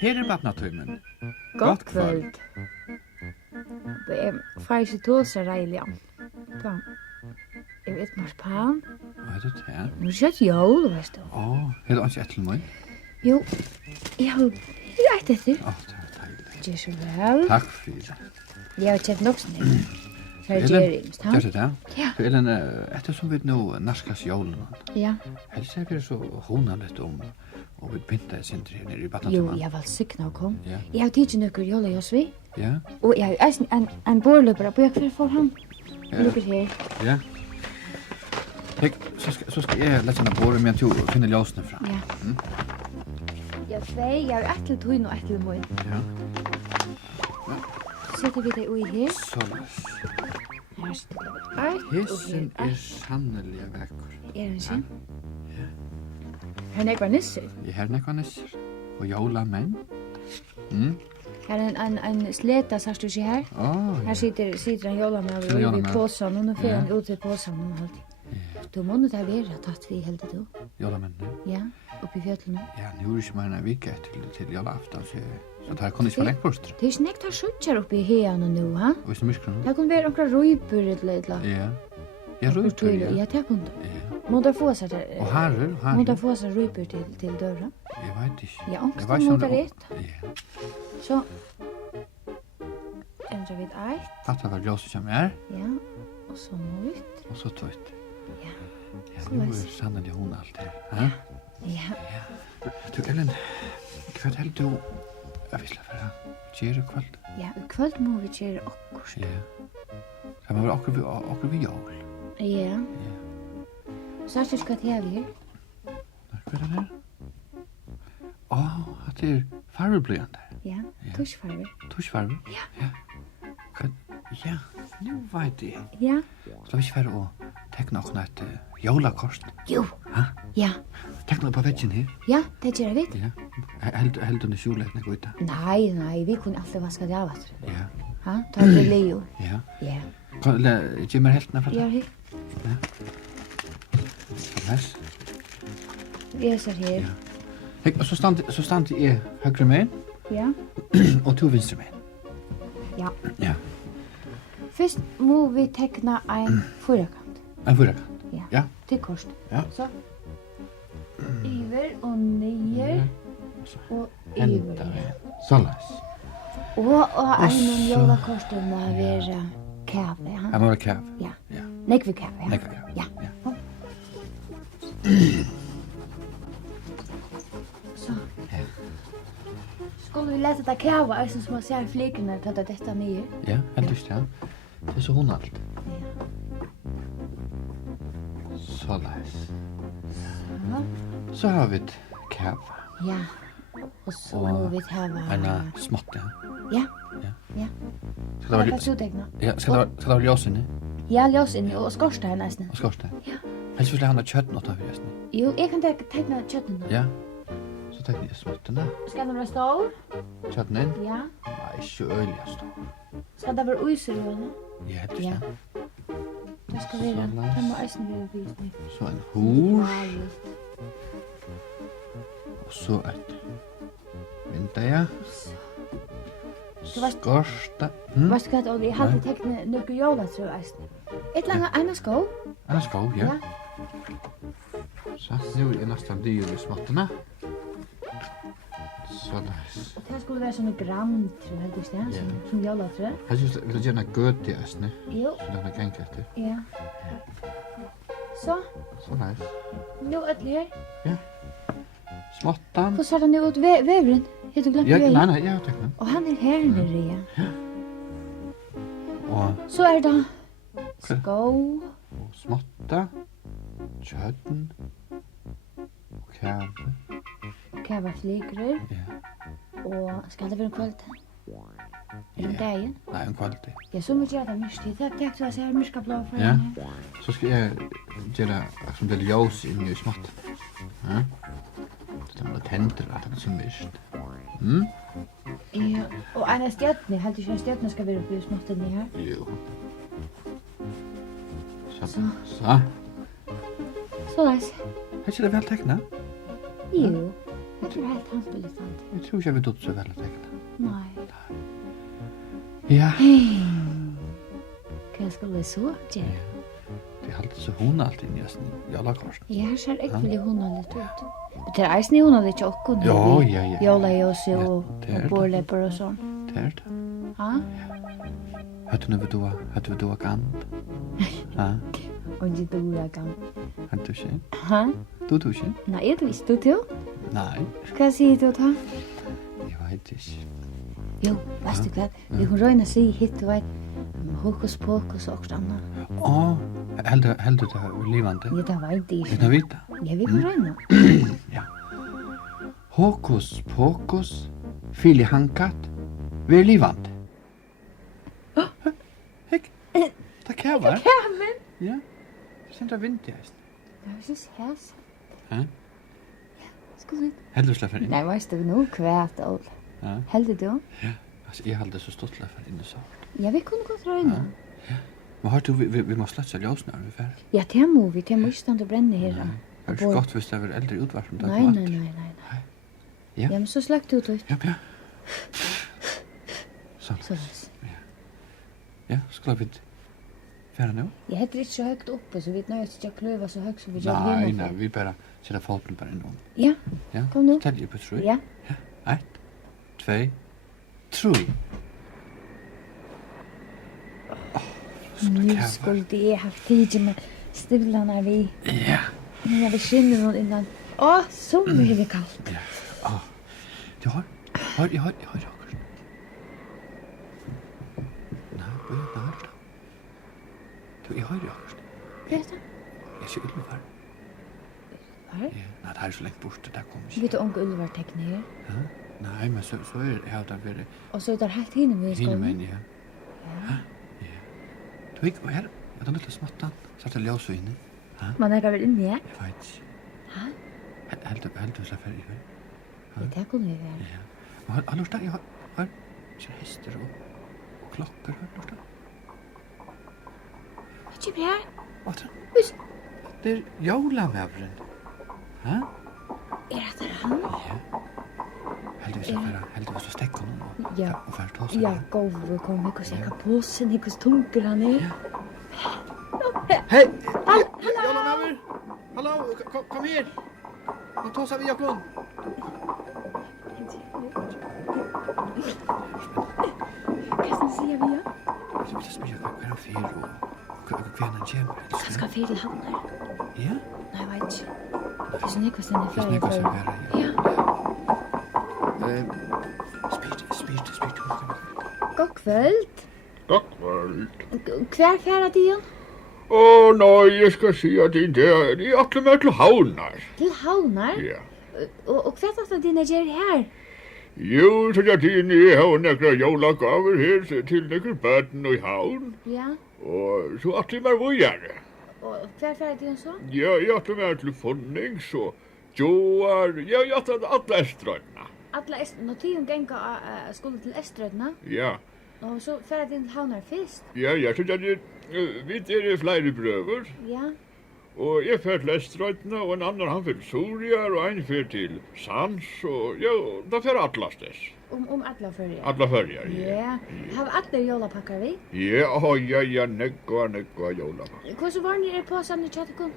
Her barnatøymen. Gott kvöld. Det är faktiskt tåsa rejliga. Ja. Jag vet marsipan. Vad är det här? Nu kött jól, vet du. Är det inte ättelmöj? Jo, jag har rätt efter. Det var dejligt. Det är så väl. Tack för det. Jag har köpt något sånt. Här är Jerings, Gör det där? Ja. Så Elin, eftersom vi nu narskas jolen. Ja. Helst är det så honanligt och vi pyntar sin tre nere i barnatøymen. Jo, jag var sykna och kom. Ja. Jag har tidsen nøkker jola hos vi. Ja. Og jeg har en borløper på jeg for han. Lukker her. Ja. Hek, så skal jeg lette henne på med en finne ljøsene fram. Ja. Jeg har ett til tøyen og ett til møyen. Ja. Setter vi det ui her. Såles. Her stiller vi ett og Hessen her. sannelig vekkur. Er en sin? Ja. Her nekvar nisser. Jeg har nekva nisser. Og jólamenn. Her er en sleta, sars du ikke her? Her Ja. sitter en jola med En i jólamaður. påsan, og nå fer Ja. han ut i påsan og alt. Du må nå ta vera tatt vi heldig du. Jólamenn. Ja, oppi fjøtlene. Ja, nu er det ikke mer enn en vike til jólaftan, så det her kunne ikke være lengt bort. Det er ikke nektar suttjar oppi i hean og nu, ha? Og hvis det myskler nå? Det kunne være okra røypur eller Ja. Ja, røyper, ja. Ja, det kunne. Ja. Må der få seg der? Og harer. Må der få seg røypur til døra? Jeg vet ikke. Ja, Jeg ångst vet må ikke om der det- et. Ja. Så endrar vi et. Hatta var ljøse som er, Ja, og så nøyt. og så tøyt. Ja. Ja, Så nu er leis. sannelig hun alt her. Ja. Ja. Du, Elin, hva held du jeg vil være gjøre kveld? Ja, i kvöld må vi gjøre okkurs. Ja. Det må være akkur vi jól. Ja. Ja. Så du skal til her? Hva er det her? Det er farvebløyende. Ja, tuschfarver. Tuschfarve? Ja. Ja. Ja, nu vet jeg. Ja. Skal vi ikke være å tekne oss et jólakort? Jo. Hæ? Ja. Tekne på veggen her? Ja, det gjør vi. Ja. Held du skjulekene gutta? Nei, vi kunne alltid vaska det av. Ja. Ha? Ta det Leo. Ja. Ja. Gi meg heltene for det? Ja, hit. Ja. Yes. Vi er så her. Ja. Hek, og så stand jeg høyre med Ja. og to venstre med. Ja. Ja. Først må vi tekna en fyrakant. En fyrakant. Ja. Ja. Til korset. Ja. Så. Iver og nyer og Henta iver. vi. Såleis. Og en så- jolakortet må være kave, ja? Jeg må være kav. Ja. Ja. Nekve kave, ja? Nekve kave. Ja. Ja. Så. Ja. Skulle vi lete det kave, eisen som man ser flikene til at dette nye? Ja, helt just ja. Det er så hun alt. Ja. Såleis. Ja. Så har vi et kav. Ja. Og så Og må vi ta en smått, ja. Ja. Ja. Ja. Skal det Hva være, skal du tekna? ja, skal det være ljøsene Ja, ljøs inni og skorstein nesten. og skorstein? Ja. Helst vil jeg ha kjøtt nåt av resten. Jo, jeg kan tekna kjøtten nå. Ja. Så tenker jeg småttene. Skal det være stor? Kjøtten inn. Ja. Nei, ikke øyelig stor. Skal det være uiser eller? Ja, helt just Ja. det. Det skal være, Sånn. det må eisen være visning. Så en hors. Og så et vinterja. Skorstein. Hva skal det, jeg hadde tekna nøkker jola, tror jeg eisen. Et eller annet ene sko. En sko, ja. Ja. Så, nu er nesten dyr i småttene. Såleis. Og det skulle være sånne gram, tror jeg, heldigvis, ja, som jola, tror jeg. Jeg synes vil gjerne gøt i æsne, Jo, så det er geng etter. ja. Så, Såleis. nu er det her. Ja. Småttan. Hvor ser det nu ut veveren? Har du glemt Ja, veveren? nei, ja, takk. Og han er her nere, ja. Og Så er det sko, småtta, kjøtten, og kæve. kava flikrer, Ja. og skal det være en kvöld? Eller en dagen? Nei, en kvalitet. Ja, så må jeg gjøre det myrst. Det er ikke så jeg myrska blå for Ja. Så skal jeg gjøre som det ljós inni i smått. Ja. Det er tender at det er så myrst. Ja, og en stjärna, hade ju en stjärna ska vi upp i småtten här. Jo. Så. Så läs. Är det väl teckna? Jo. Jag tror helt hampligt sant. Jag tror jag vet inte så väl teckna. Nej. Ja. Kan ska vi så? Ja. Det har så hon alltid nästan. Jólakort. Ja, här ser jag vill hon lite ut. Det är isni hon lite också. Ja. Jólaljós och borlepar och sånt. Det är det. Ja. Hade du kan? Ja. Och det du jag kan. Hade du sen? Ha? Du sen? Nej, det visste du. Nej. Vad säger du då? Jag vet inte. Jo, vet du vad? Vi kan röna sig hit och vet. Hokus pokus och sånt. Ja, helt det livande. Ja, det vet jag inte. Det vita. Ja, vi kan röna. Ja. Hokus pokus, filihankat, vi livande. Hek. Det kan vara. Ja. Sen där vinterjäst. Det är så häs. Ja. Ska vi? Helt du släpper in. Nej, vet du nu kvärt all. Ja. Helt du? Ja. Alltså jag hade så stort släpper in så. Ja, vi kunde gå röna. Ja. Men har du vi måste släcka ljus när vi fär. Ja, det må vi. Det måste inte bränna här. Det är gott hvis det är äldre utvart som det. Nej. Ja. Ja, men så släck du ut. Ja. Så. Ja, skulle vi färra nu? Jag heter inte så högt uppe så vi nöjt ska klöva så högt så vi gör det. Nej, vi bara sätta foten bara in. Ja. Ja. Kom nu. Ställ dig på 3. Ja. 1, 2, 3. Nu skulle det ha tid med stövlarna vi. Ja. Nu vi skinner någon innan. Så är det kallt. Ja. Du har. Jag har. Nej. Du, jag har ju också. Vad är det? Jag ser ulvar. Var? Ja, nej, det är så länge bort, det där kommer inte. Vet du om ulvar tecknar här? Ja. Nej, men så är det här där vid Och så är det helt hinner vi ska. hinmen, ja. Du gick här. Jag tar lite smattan. Så att det lås så inne. Man är väl inne, ja? Jag vet inte. Ha? Helt du släpper i. Det kunde vi göra. Ja. Och hallå, jag har så hästar och klockor, hör du? Vad är det här? Vad tror Hus. det är jólamävren. Ha? Är det han? Ja. Helt du så stäck honom. Ja. Och färt oss. Ja, gå vi kommer och säga påsen, hur tunker han är. Hej! Jólamäver! Hallå, kom här! Nu tar vi Jakob. Vad säger vi? Jag vill smyga kvar fyr och kvinnan kommer. Jag ska fyra till han här. Ja? Nej, jag vet inte. Det är så mycket sen är Det är färdig. mycket som är Ja. Spyrt. God kväll. God kväll. Kvar färdig igen? Nej, jag ska säga att det är alla med till havnar. Till havnar? Ja. Och vad är det dina ger här? Jo, så jag tinni har några jólagaver här till några barn i havn. Ja. Och så alla med vågare. Och kvar färdig igen så? Ja, jag alla med till fondings och joar. Ja, jag tar alla eströna. Alla notium gänga skulle till Eströdna. Ja. Och så färdig till havnar först. Ja, så jag vi är flera bröver. Ja. Och jag för till eströna och en annan han för Surier och en för till Sans och ja, då för atlas dess. Om alla färger. Alla färger, ja. Ja. Har alla jólapackar vi? Ja, nekva jólapackar. Hur så var ni på sann i chatten?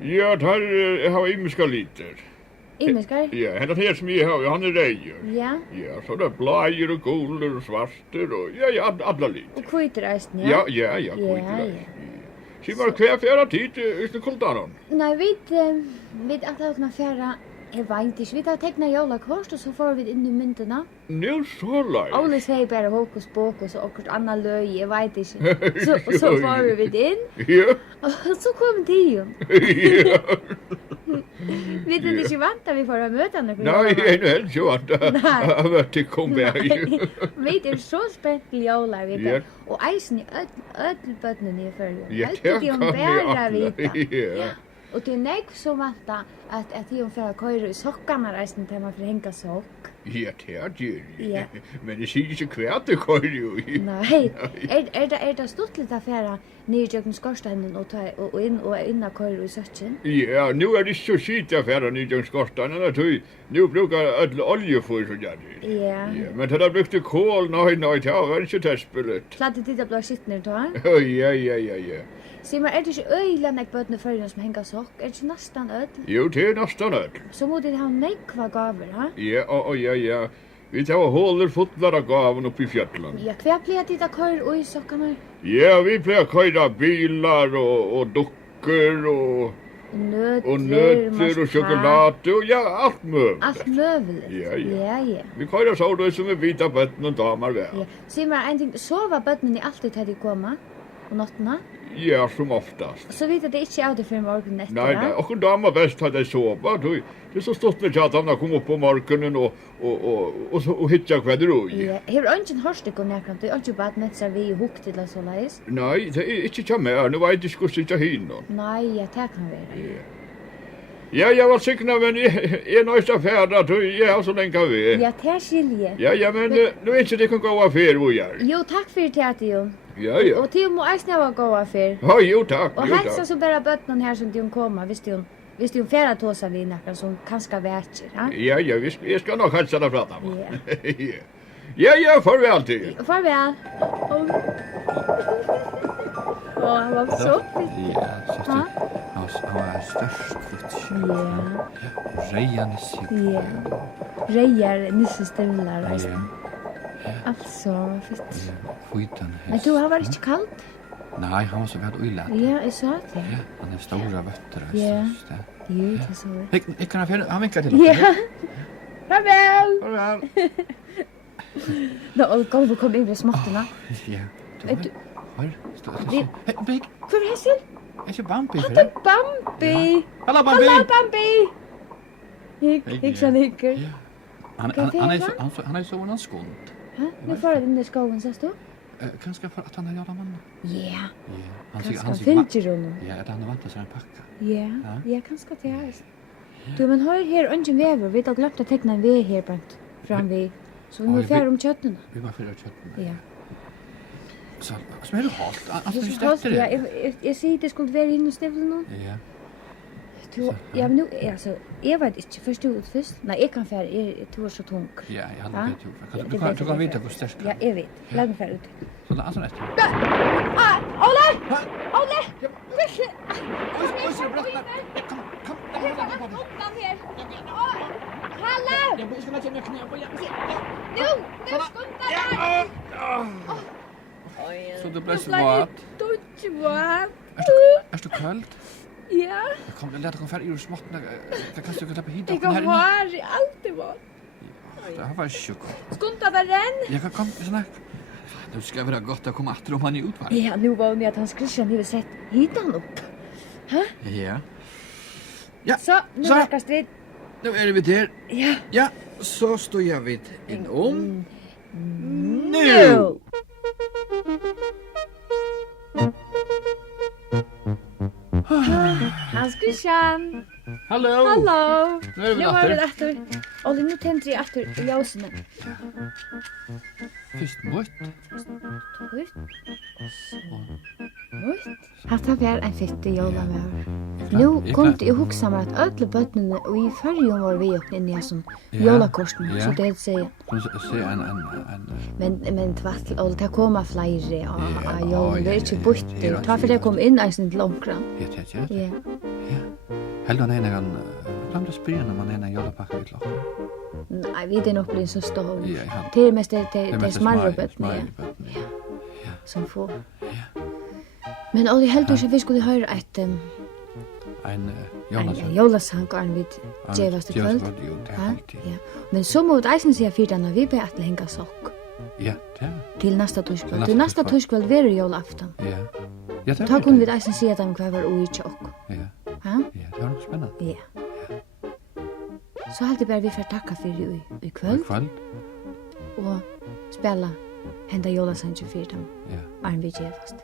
Ja, där har imiska liter. Imiskar? Ja, hennar här som jag har, han är rejor. Ja. Ja, så det blajer och guler och svarter och ja, alla liter. Och kvitter eisen, Ja, ja. skiter. Simar kvar fjärra tid i kultanon. Nej, vi att ha fjärra. Jag vet inte, vi tar teckna jólakort och så får vi in i myntorna. Nu så lej. Alla säger bara hokus pokus och något annat löj, jag vet inte. Så får vi in. Ja. Och så kommer tiden. Ja. Vet du inte vant att vi får möta några? Nej, jag är helt så att jag vet inte kom jag. Vi är så spänt till jolar, vet Ja. du. Och eisen i ödelbötnen i följer. Ja, Allt det om bära vita. Ja. Och det är nek som vänta att de får köra i sockarna resten till man får hänga sock. Ja, det är det. Ja. Men det ser inte kvärt det kör ju. Nej, är det stuttligt affära nere i skorstenen och in och köra i socken? Ja, nu är det så skit affärer ni den skorstenen att nu brukar all olja för så där. Ja. Ja, men det där brukte kol nej, det var inte testspillet. Platte titta blå sittner då. Ja. Se men är det inte öjlan jag bötna för som hänger sock? Är det inte nästan öd? Jo, det är nästan öd. Så må det ha nekva gaver, ha? Ja. Vi tar håller fotlar av gaven upp i fjällen. Ja, kvar blir det att köra och i sockarna? Ja, vi blir köra bilar och dockor och nötter och choklad och ja, allt möjligt. Allt möjligt? Ja. Vi köra så då som är vita bötten och damer väl. Ja. Se men en ting, sova bötnen alltid till de komma? Och nattna? Ja, som oftast. Så vet jag det inte av det för morgonen efter, Nej, och en dama bäst hade sova. Det är så stort med att han kom upp på morgonen och hitta kväder i. Ja, har ingen hörst det går näkant. Det är inte bara att så vi ihop till det så läs. Nej, det är inte jag med. Nu vet jag skulle sitta hin. Nej, jag tar kan vara. Ja, jag var säker men är nästa färd då jag så länge vi. Ja, tar skilje. Ja, men nu vet jag det kan gå affär vad jag. Jo, tack för teatern. Ja. Och till må äsna var gå affär. Ja, jo tack. Och hälsa så bara bötnen här som de kommer, visst de färra tåsa vid näkran som kanske vätcher, ha? Ja, visst, jag ska nog hälsa det prata på. Ja. Ja, farväl till. Farväl. Han var så fint. Ja, så han var störst flytt. Ja. Reja Nisse. Ja. Rejar nissestövlar. Ja. Alltså, vad fint. Skiten. Men du har varit inte kallt? Nej, han var så väl illa. Ja, jag sa det. Ja, han är stora fötter. Ja. Jo, det är så. Jag kan ha han vinkar till oss. Ja. Farväl! Farväl. Då kom in med småttorna. Ja. Var? Vi- Hej, Big. För häsel? Är det Bambi för Det det? är Bambi! Hallå Bambi. Hallå Bambi! Hick så nicker. Ja. Han är så en skont. Nu får den där skogen så stå. Kanske för att han har gjort man. Ja. Han Kanske finner honom. Ja, att han har vant sig en packa. Ja, kanske det är. Du men har här ungen väver. Vi har glömt att teckna en väg här bant fram vid. Så vi måste färra om kötten. Vi var färra kötten. Ja. Så är det halt. Alltså Det det är det. Jag säger det skulle vara in och stävla nu. Ja. Ja, men nu alltså jag vet inte förstod först. Nej, jag kan färra det var så tung. Ja, jag hade bett. Du kan veta hur starkt. Ja, jag vet. Lägg mig färra ut. Så det är alltså rätt. Olle! Olle! Oj, så bråttom. Kom. Hallå! Jag ska lägga ner knä på igen. Nu skundar dig! Så du blir svårt. Är du kallt? Ja. Kom, låt dig komma ur småtna. Jag kan stå på hit Jag har alltid var. Det var sjukt. Skunda där den. Jag kan komma såna. Det ska vara gott att komma åter om han är utvar. Ja, nu var det att han Christian hade sett hitan upp. Ha? Ja. Ja. Så, nu verkar strid. Nu är vi där. Ja. Ja, så står jag vid in om. Nu. Hans Christian. Hallå. Hallå. Nu är vi Nu var det åter. efter. Och nu tänder jag efter ljusen. Först mot. Hatt har vært en fitte jólavever. Nu kom det ihåg samma att alla bötnen och i färgen var vi upp inne i som jólakorten, så det säger. Se en Men tvärt och det kommer flera av jól. Det är inte bort. Ta för det kom in en till omkran. Ja. Heldan en kan glömde spela när man en jólapakka vid lock. Nej, vi är nog blir så stor. Ja. Det är mest det smarra bötnen. Ja. Som får. Ja. Men och det helt så vi skulle höra ett En jólasang och en vid djevast kväll. Ja. Men så må det eisen säga för när vi ber att hänga sock. Ja, det. Till nästa torsdag. Till nästa torsdag är det julafton. Ja. Ja, det. Ta kunde vi eisen säga att de kvar var oj chock. Ja. Ja? Ja, det var nog spännande. Ja. Så halt det bara vi för tacka för i kväll och spela hända jólasang för dem. Ja. Arn vi djevast.